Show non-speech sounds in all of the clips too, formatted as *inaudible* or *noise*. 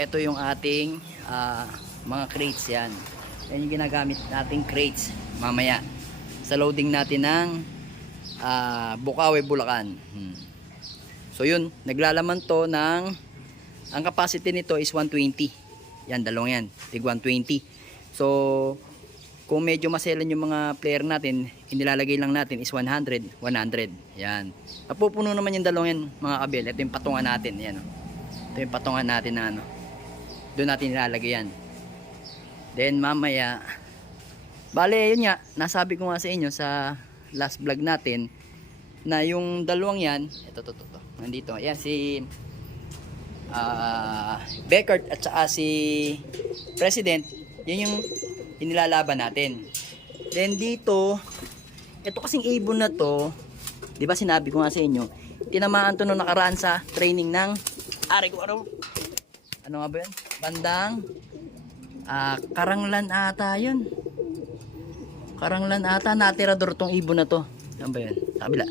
ito yung ating ah, mga crates yan. Yan yung ginagamit nating crates mamaya sa loading natin ng ah, Bukawi, Bulacan. Hmm. So yun, naglalaman to ng ang capacity nito is 120. Yan, dalawang yan. Tig 120. So, kung medyo maselan yung mga player natin, inilalagay lang natin is 100, 100. Yan. Napupuno naman yung dalawang yan, mga kabel. Ito yung patungan natin. Yan. oh. Ito yung patungan natin na ano. Doon natin nilalagay yan. Then mamaya, bale yun nga, nasabi ko nga sa inyo sa last vlog natin, na yung dalawang yan, ito, to, to, to, nandito, yan si ah Beckert at saka si President, yun yung inilalaban natin. Then dito, ito kasing ibon na to, di ba sinabi ko nga sa inyo, tinamaan to nung nakaraan sa training ng, ari ko ano, ano nga ba yun? Bandang, ah Karanglan ata yun. Karanglan ata, natirador tong ibon na to. Ano ba yun? Sa kabila.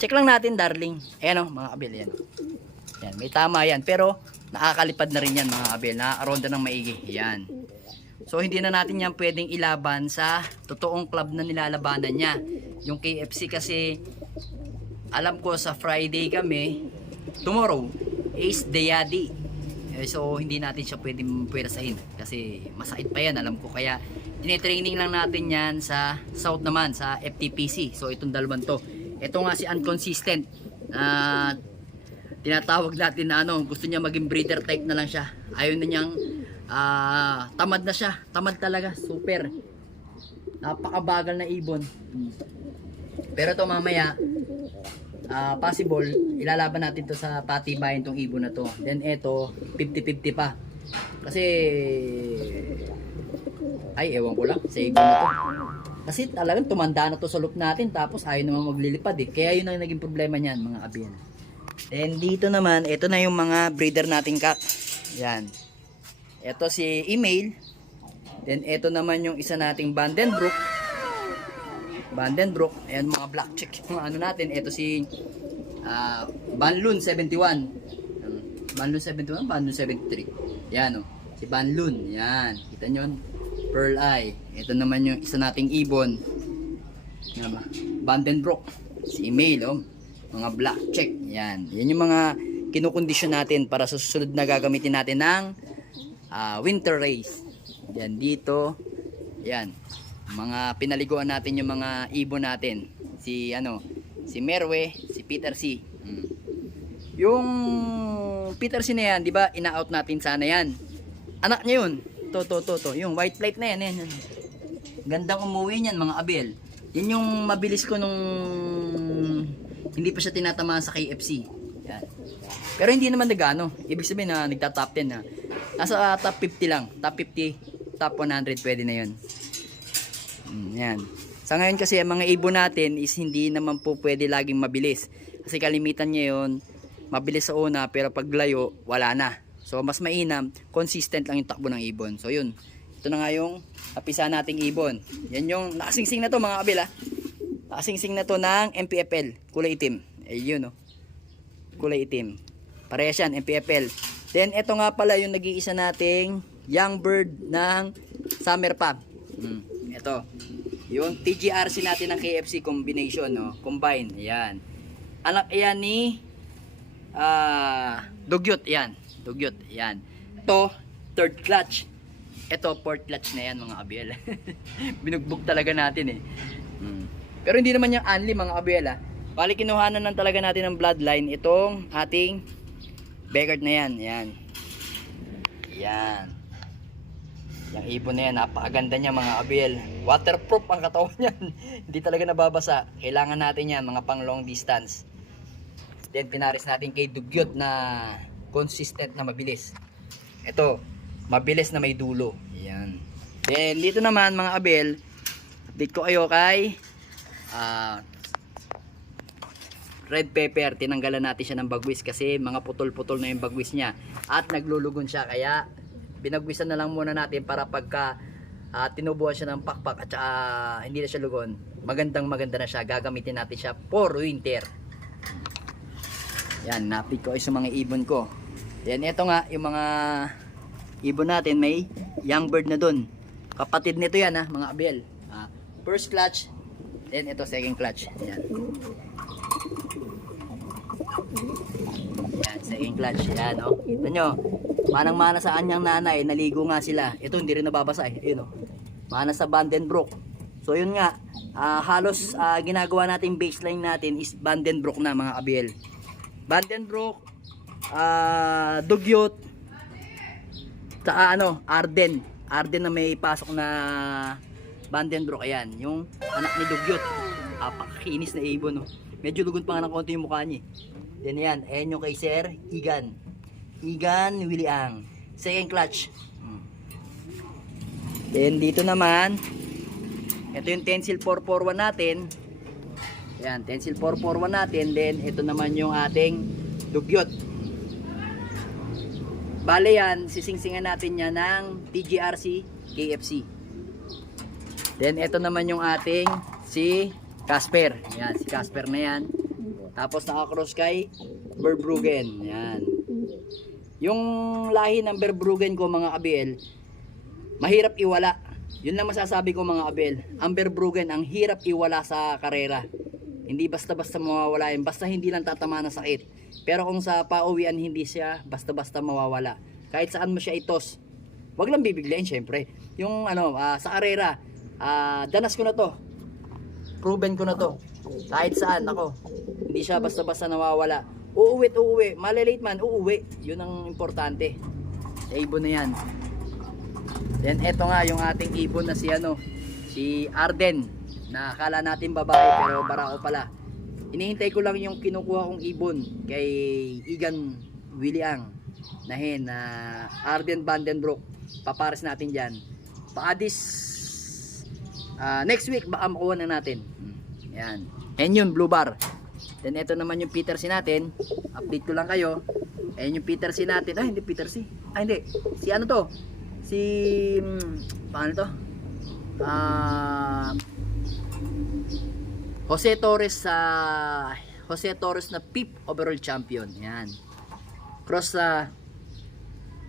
Check lang natin, darling. Ayan o, mga kabil, yan. Yan, may tama yan. Pero, nakakalipad na rin yan, mga kabil. Nakakaronda ng maigi. Yan. So, hindi na natin yan pwedeng ilaban sa totoong club na nilalabanan niya. Yung KFC kasi, alam ko sa Friday kami, tomorrow is Dayadi. Eh, so, hindi natin siya pwedeng pwerasahin kasi masakit pa yan, alam ko. Kaya, tinitraining lang natin yan sa South naman, sa FTPC. So, itong dalawang to. Ito nga si Unconsistent. na tinatawag natin na ano, gusto niya maging breeder type na lang siya. Ayaw na niyang ah, tamad na siya. Tamad talaga, super. Napakabagal na ibon. Pero to mamaya, ah, possible, ilalaban natin to sa patibayan tong ibon na to. Then eto, 50-50 pa. Kasi, ay ewan ko lang, sa ibon na to. Kasi talagang tumanda na to sa loop natin tapos ayaw naman maglilipad eh. Kaya yun ang naging problema niyan mga kabin. Then dito naman, ito na yung mga breeder nating kak. Yan. Ito si email. Then ito naman yung isa nating Vandenbroek. Vandenbroek. Ayan mga black check. *laughs* Mga ano natin. Ito si ah Banlun 71. Um, Banlun 71, Banlun 73. Yan o. Si Banlun. Yan. Kita nyo? Pearl Eye. Ito naman yung isa nating ibon. Ano? Vandenbroek. Si email oh. Mga black check. Yan. Yan yung mga kinukondisyon natin para sa susunod na gagamitin natin ng ah, winter race. Yan dito. Yan. Mga pinaliguan natin yung mga ibon natin. Si ano, si Merwe, si Peter C. Mm. Yung Peter C na yan, di ba, ina-out natin sana yan. Anak niya yun. To, to, to, to. Yung white plate na yan. yan, yan. Gandang umuwi niyan, mga abel. Yan yung mabilis ko nung hindi pa siya tinatamaan sa KFC. Yan. Pero hindi naman nagano. Ibig sabihin na nagta-top 10 na. Nasa ah, top 50 lang. Top 50, top 100 pwede na yun. Mm, yan. Sa ngayon kasi ang mga ibon natin is hindi naman po pwede laging mabilis. Kasi kalimitan niya yun, mabilis sa una pero pag layo, wala na. So mas mainam, consistent lang yung takbo ng ibon. So yun, ito na nga yung napisa nating ibon. Yan yung nakasingsing na to mga kabila. Nakasingsing na to ng MPFL, kulay itim. Ayun oh. Kulay itim. Parehas yan, MPFL. Then ito nga pala yung nag-iisa nating young bird ng summer pub. Hmm. Ito. Yung TGRC natin ng KFC combination, no? Combine. Ayan. Anak yan ni ah Dugyot. Yan. Dugyot. Yan. Ito, third clutch. Ito, fourth clutch na yan, mga abiel. *laughs* Binugbog talaga natin eh. Hmm. Pero hindi naman yung only, mga abiel, ah. Bali, kinuhanan lang talaga natin ng bloodline itong ating Beckert na yan. Yan. Yan. Yung ibon na yan, napakaganda niya mga abil. Waterproof ang katawan niyan. *laughs* Hindi talaga nababasa. Kailangan natin yan, mga pang long distance. Then pinaris natin kay Dugyot na consistent na mabilis. Ito, mabilis na may dulo. Yan. Then dito naman mga abil, update ko kayo kay ah red pepper. Tinanggalan natin siya ng bagwis kasi mga putol-putol na yung bagwis niya. At naglulugon siya kaya binagwisan na lang muna natin para pagka ah, tinubuan siya ng pakpak at saka hindi na siya lugon magandang maganda na siya gagamitin natin siya for winter yan napit ko ay sa mga ibon ko yan ito nga yung mga ibon natin may young bird na dun. Kapatid nito yan ha, mga abel. Ah, first clutch, then ito second clutch. Yan. Yan, second clutch. Yan, oh. Kita nyo, manang-mana sa anyang nanay, naligo nga sila. Ito, hindi rin nababasa eh. Ayun, oh. Mana sa Vandenbroek. So, yun nga, ah, halos ah, ginagawa natin baseline natin is Vandenbroek na mga abel. Vandenbroek, ah, Dugyot, saka ano, Arden. Arden na may pasok na Vandenbroek. Ayan, yung anak ni Dugyot. Apakakinis na ibon, no. Medyo lugon pa nga ng konti yung mukha niya. eh. Then yan, ayan yung kay Sir Igan. Igan Williang. Second clutch. Then dito naman, ito yung Tencel 441 natin. Yan, Tencel 441 natin. Then ito naman yung ating dugyot. Bale yan, sisingsingan natin yan ng TGRC KFC. Then ito naman yung ating si Casper. Yan, si Casper na yan. Tapos naka-cross kay Verbruggen. Yan. Yung lahi ng Verbruggen ko mga abel, mahirap iwala. Yun lang masasabi ko mga abel. Ang Verbruggen, ang hirap iwala sa karera. Hindi basta-basta mawawala yun. Basta hindi lang tatama ng sakit. Pero kung sa pauwian, hindi siya basta-basta mawawala. Kahit saan mo siya itos. Wag lang bibiglayin syempre. Yung ano, ah, sa karera, ah, danas ko na to. Proven ko na to. Kahit saan ako. Hindi siya basta-basta nawawala. Uuwi at uuwi. Malilate man, uuwi. Yun ang importante. Sa ibon na yan. Then eto nga yung ating ibon na si ano, si Arden. Na akala natin babae pero barako pala. Inihintay ko lang yung kinukuha kong ibon kay Igan Williang na hen na Arden Vandenbroek. Papares natin diyan. Baka this ah, next week baka makuha na natin. Hmm, Yan. Yan yun, blue bar. Then ito naman yung Peter C natin. Update ko lang kayo. Ayan yung Peter C natin. Ah, hindi Peter C. Ah, hindi. Si ano to? Si... hmm, paano to? Ah... Jose Torres sa Jose Torres na PIP overall champion. Yan. Cross sa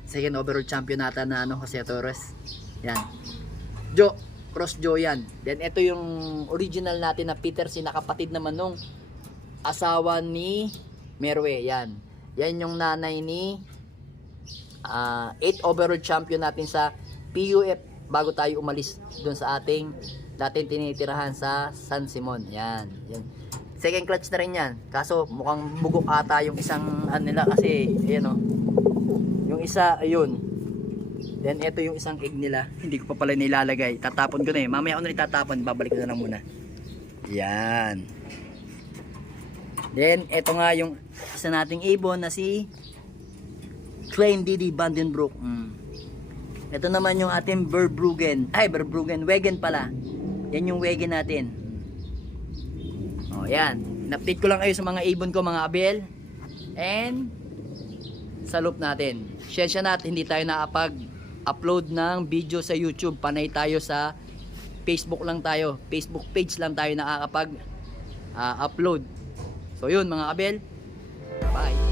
second overall champion nata na ano Jose Torres. Yan. Jo, cross Jo yan. Then ito yung original natin na Peter si nakapatid naman nung asawa ni Merwe. Yan. Yan yung nanay ni 8 overall champion natin sa PUF bago tayo umalis doon sa ating dating tinitirahan sa San Simon. Yan. Yan. Second clutch na rin yan. Kaso mukhang bugok ata yung isang ano nila kasi ayan o. Yung isa ayun. Then ito yung isang egg nila. Hindi ko pa pala nilalagay. Tatapon ko na eh. Mamaya ako na itatapon. Babalik ko na lang muna. Yan. Then ito nga yung isa nating ibon na si Klein Didi Vandenbroek. Mm. Ito naman yung ating Verbruggen. Ay, Verbruggen. Wegen pala. Yan yung Wegen natin. Oh, yan. In-update ko lang kayo sa mga ibon ko, mga abel. And sa loop natin. Siyensya natin, hindi tayo nakapag-upload ng video sa YouTube. Panay tayo sa Facebook lang tayo. Facebook page lang tayo nakakapag-upload. So, yun mga abel. Bye.